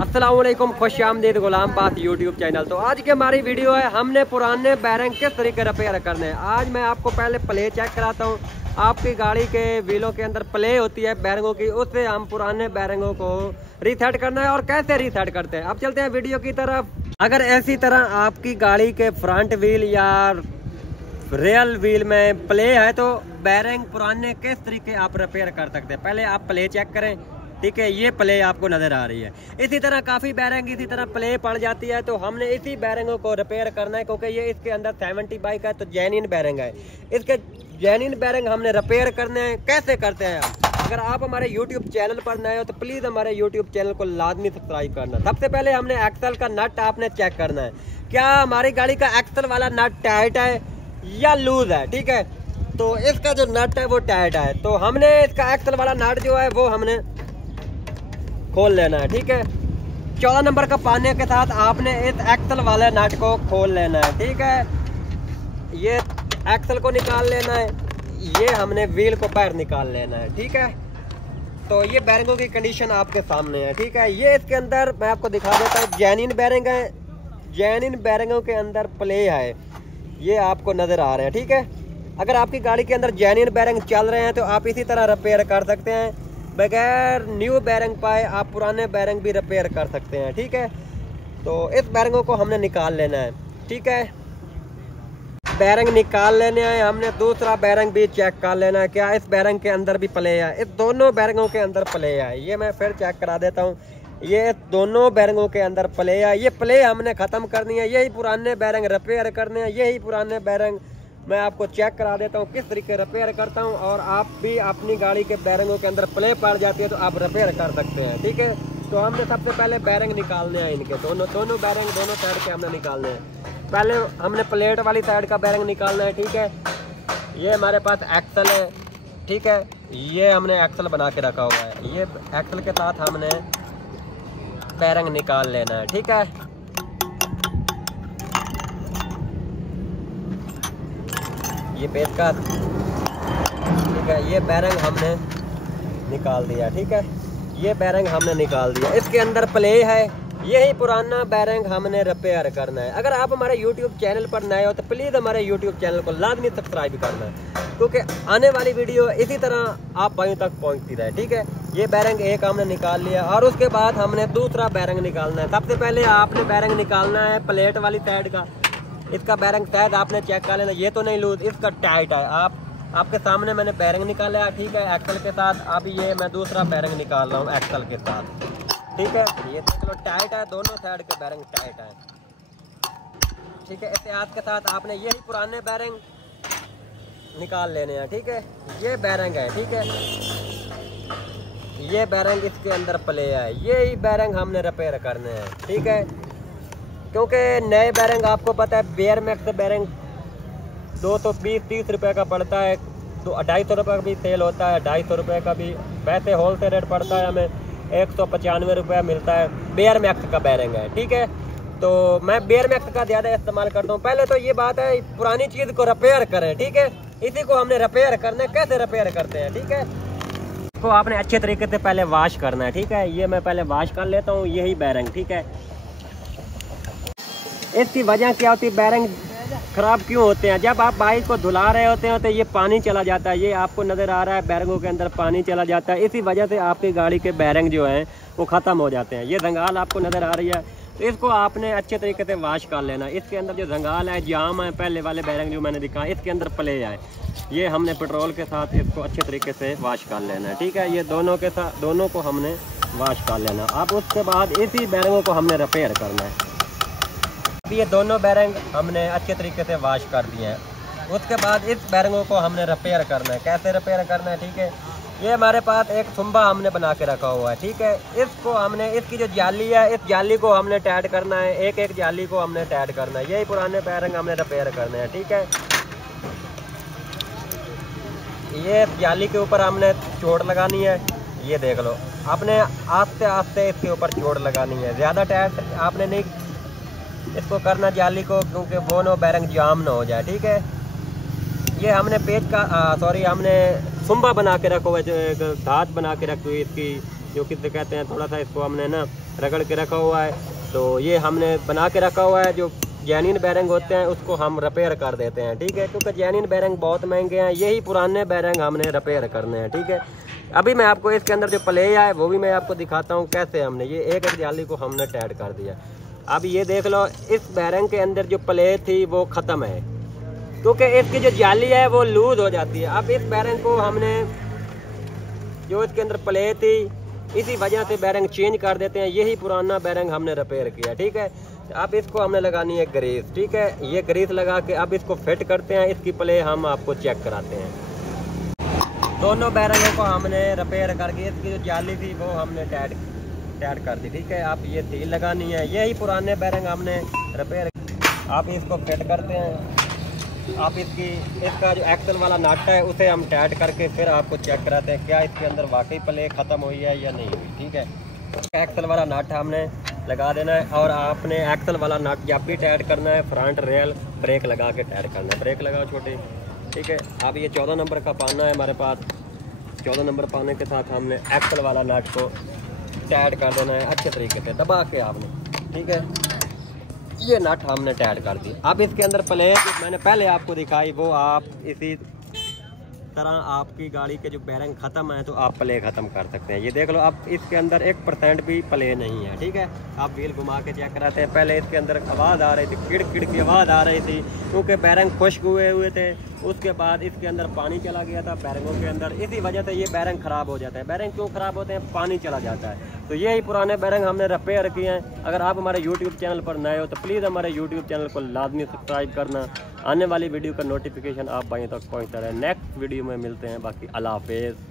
अस्सलामुअलैकुम, खुश आमदीद गुलाम बात यूट्यूब चैनल। तो आज की हमारी वीडियो है, हमने पुराने बैरंग किस तरीके रिपेयर करने हैं। आज मैं आपको पहले प्ले चेक कराता हूँ। आपकी गाड़ी के व्हीलों के अंदर प्ले होती है बैरंगों की, उससे हम पुराने बैरंगों को रीसेट करना है और कैसे रीसेट करते हैं। अब चलते हैं वीडियो की तरफ। अगर ऐसी तरह आपकी गाड़ी के फ्रंट व्हील या रियल व्हील में प्ले है तो बैरंग पुराने किस तरीके आप रिपेयर कर सकते हैं। पहले आप प्ले चेक करें, ठीक है। ये प्ले आपको नजर आ रही है। इसी तरह काफी बैरंग इसी तरह प्ले पड़ जाती है, तो हमने इसी बैरंगों को रिपेयर करना है, क्योंकि ये इसके अंदर 70 बाइक है तो जेन्युइन बैरंग है। इसके जेन्युइन बैरंग हमने रिपेयर करने हैं। कैसे करते हैं हम? अगर आप हमारे यूट्यूब चैनल पर नए हो तो प्लीज हमारे यूट्यूब चैनल को लाजमी सब्सक्राइब करना। सबसे पहले हमने एक्सल का नट आपने चेक करना है, क्या हमारी गाड़ी का एक्सल वाला नट टाइट है या लूज है, ठीक है। तो इसका जो नट है वो टाइट है, तो हमने इसका एक्सल वाला नट जो है वो हमने खोल लेना है, ठीक है। 14 नंबर का पाने के साथ आपने इस एक्सल वाले नट को खोल लेना है, ठीक है। ये एक्सल को निकाल लेना है, ये हमने व्हील को बाहर निकाल लेना है, ठीक है। तो ये बैरंगों की कंडीशन आपके सामने है, ठीक है। ये इसके अंदर मैं आपको दिखा देता हूँ, जेन्युइन बैरंग है। जेन्युइन बैरंगों के अंदर प्ले है, ये आपको नजर आ रहे हैं, ठीक है। अगर आपकी गाड़ी के अंदर जेन्युइन बैरंग चल रहे हैं तो आप इसी तरह रिपेयर कर सकते हैं। बगैर न्यू बैरंग पाए आप पुराने बैरंग भी रिपेयर कर सकते हैं, ठीक है। तो इस बैरंगों को हमने निकाल लेना है, ठीक है। बैरंग निकाल लेने हैं हमने। दूसरा बैरंग भी चेक कर लेना है, क्या इस बैरंग के अंदर भी प्ले है। इस दोनों बैरंगों के अंदर प्ले है, ये मैं फिर चेक करा देता हूँ। ये दोनों बैरंगों के अंदर प्ले है, ये प्ले हमने खत्म करनी है। यही पुराने बैरंग रिपेयर करने हैं। यही पुराने बैरंग मैं आपको चेक करा देता हूँ किस तरीके रिपेयर करता हूँ, और आप भी अपनी गाड़ी के बैरंगों के अंदर प्ले पड़ जाती है तो आप रिपेयर कर सकते हैं, ठीक है। तो हमने सबसे पहले बैरंग निकालने हैं इनके, दोनों बैरंग दोनों साइड के हमने निकालने हैं। पहले हमने प्लेट वाली साइड का बैरंग निकालना है, ठीक है। ये हमारे पास एक्सल है, ठीक है। ये हमने एक्सल बना के रखा हुआ है, ये एक्सल के साथ हमने बैरंग निकाल लेना है, ठीक है। ये पेचकस, ठीक है। ये बैरंग हमने निकाल दिया, ठीक है। ये बैरंग हमने निकाल दिया, इसके अंदर प्ले है। यही पुराना बैरंग हमने रिपेयर करना है। अगर आप हमारे YouTube चैनल पर नए हो तो प्लीज़ हमारे YouTube चैनल को लाजमी सब्सक्राइब करना है, क्योंकि आने वाली वीडियो इसी तरह आप भाइयों तक पहुंचती रहे, ठीक है। ये बैरंग एक हमने निकाल लिया, और उसके बाद हमने दूसरा बैरंग निकालना है। सबसे पहले आपने बैरंग निकालना है प्लेट वाली साइड का। इसका बैरंग शायद आपने चेक कर लेना, ये तो नहीं लूज, इसका टाइट है। आपके सामने मैंने बैरंग निकाला है, ठीक है, एक्सल के साथ। अब ये मैं दूसरा बैरंग निकाल रहा हूँ एक्सल के साथ, ठीक है। ये देख लो टाइट है, दोनों साइड के बैरंग टाइट है, ठीक है। एहतियात के साथ आपने यही पुराने बैरंग निकाल लेने हैं, ठीक है। ये बैरंग है, ठीक है। ये बैरंग इसके अंदर प्ले है, यही बैरंग हमने रिपेयर करने हैं, ठीक है। क्योंकि नए बैरंग आपको पता है बेयर मैक्स बैरंग 220-30 रुपये का पड़ता है, तो 250 रुपये का भी सेल होता है, 250 रुपये का भी। वैसे होल सेल रेट पड़ता है हमें 195 रुपये मिलता है। बेयर मैक्स का बैरंग है, ठीक है। तो मैं बेयर मैक्स का ज़्यादा इस्तेमाल करता हूँ। पहले तो ये बात है, पुरानी चीज़ को रिपेयर करें, ठीक है। इसी को हमने रिपेयर करना है। कैसे रिपेयर करते हैं, ठीक है। इसको आपने अच्छे तरीके से पहले वॉश करना है, ठीक है। ये मैं पहले वॉश कर लेता हूँ, यही बैरंग, ठीक है। इसकी वजह क्या होती है, बैरंग खराब क्यों होते हैं? जब आप बाइक को धुला रहे होते हैं तो ये पानी चला जाता है, ये आपको नज़र आ रहा है, बैरंगों के अंदर पानी चला जाता है। इसी वजह से आपकी गाड़ी के बैरंग जो हैं वो ख़त्म हो जाते हैं। ये जंगाल आपको नज़र आ रही है, तो इसको आपने अच्छे तरीके से वॉश कर लेना। इसके अंदर जो जंगाल है, जाम है, पहले वाले बैरंग जो मैंने दिखा, इसके अंदर प्ले है। ये हमने पेट्रोल के साथ इसको अच्छे तरीके से वॉश कर लेना है, ठीक है। ये दोनों के साथ दोनों को हमने वॉश कर लेना। अब उसके बाद इसी बैरंगों को हमने रिपेयर करना है। ये दोनों बैरंग हमने अच्छे तरीके से वॉश कर दिए हैं। उसके बाद इस बैरंगों को हमने रिपेयर करना है। कैसे रिपेयर करना है, ठीक है। ये हमारे पास एक सुम्बा हमने बना के रखा हुआ है, ठीक है। इसको हमने, इसकी जो जाली है, इस जाली को हमने टाइट करना है। एक एक जाली को हमने टाइट करना है। यही पुराने बैरंग हमने रिपेयर करने हैं, ठीक है। ये जाली के ऊपर हमने चोट लगानी है, ये देख लो। आपने आस्ते आस्ते इसके ऊपर चोट लगानी है, ज़्यादा टाइट आपने नहीं इसको करना जाली को, क्योंकि वो नो बैरंग जाम ना हो जाए, ठीक है। ये हमने पेज का हमने सुम्बा बना के रखा हुआ है, जो धात बना के रखी हुई इसकी, जो किससे कहते हैं, थोड़ा सा इसको हमने ना रगड़ के रखा हुआ है। तो ये हमने बना के रखा हुआ है। जो जेन्युइन बैरिंग होते हैं उसको हम रिपेयर कर देते हैं, ठीक है, क्योंकि जेन्युइन बैरिंग बहुत महंगे हैं। यही पुराने बैरिंग हमने रिपेयर करने हैं, ठीक है। अभी मैं आपको इसके अंदर जो प्ले है वो भी मैं आपको दिखाता हूँ कैसे हमने ये एक जाली को हमने टाइट कर दिया। अब ये देख लो, इस बैरिंग के अंदर जो प्ले थी वो ख़त्म है, क्योंकि इसकी जो जाली है वो लूज हो जाती है। अब इस बैरिंग को हमने जो इसके अंदर प्ले थी इसी वजह से बैरिंग चेंज कर देते हैं। यही पुराना बैरिंग हमने रिपेयर किया, ठीक है। अब इसको हमने लगानी है ग्रीस, ठीक है। ये ग्रीस लगा के अब इसको फिट करते हैं। इसकी प्ले हम आपको चेक कराते हैं। दोनों बैरिंगों को हमने रिपेयर करके इसकी जो जाली थी वो हमने टाइट कर दी, ठीक है। आप ये सील लगानी है। यही पुराने बैरिंग हमने रिपेयर, आप इसको फिट करते हैं। आप इसका जो एक्सल वाला नट है उसे हम टाइट करके फिर आपको चेक कराते हैं क्या इसके अंदर वाकई प्ले ख़त्म हुई है या नहीं हुई, ठीक है। एक्सल वाला नट हमने लगा देना है। और आपने एक्सल वाला नट जब भी टाइट करना है फ्रंट रेल ब्रेक लगा के टाइट करना है। ब्रेक लगाओ छोटी, ठीक है। अब ये 14 नंबर का पाना है हमारे पास। 14 नंबर पाने के साथ हमने एक्सल वाला नट को टाइट कर देना है अच्छे तरीके से दबा के आपने, ठीक है। ये नट हमने टाइट कर दी। अब इसके अंदर प्ले मैंने पहले आपको दिखाई वो आप इसी तरह आपकी गाड़ी के जो बैरिंग ख़त्म है तो आप प्ले ख़त्म कर सकते हैं। ये देख लो, अब इसके अंदर 1% भी प्ले नहीं है, ठीक है। आप व्हील घुमा के चेक कराते हैं। पहले इसके अंदर आवाज़ आ रही थी, किड़ किड़ की आवाज़ आ रही थी, क्योंकि बैरिंग खुश्क हुए थे। उसके बाद इसके अंदर पानी चला गया था बैरिंगों के अंदर, इसी वजह से ये बैरिंग ख़राब हो जाता है। बैरिंग क्यों ख़राब होते हैं? पानी चला जाता है। तो यही पुराने बैरिंग हमने रिपेयर किए हैं। अगर आप हमारे यूट्यूब चैनल पर नए हो तो प्लीज़ हमारे यूट्यूब चैनल को लाजमी सब्सक्राइब करना। आने वाली वीडियो का नोटिफिकेशन आप भाइयों तक पहुँचता रहे। नेक्स्ट वीडियो में मिलते हैं। बाकी अल्लाह हाफिज़।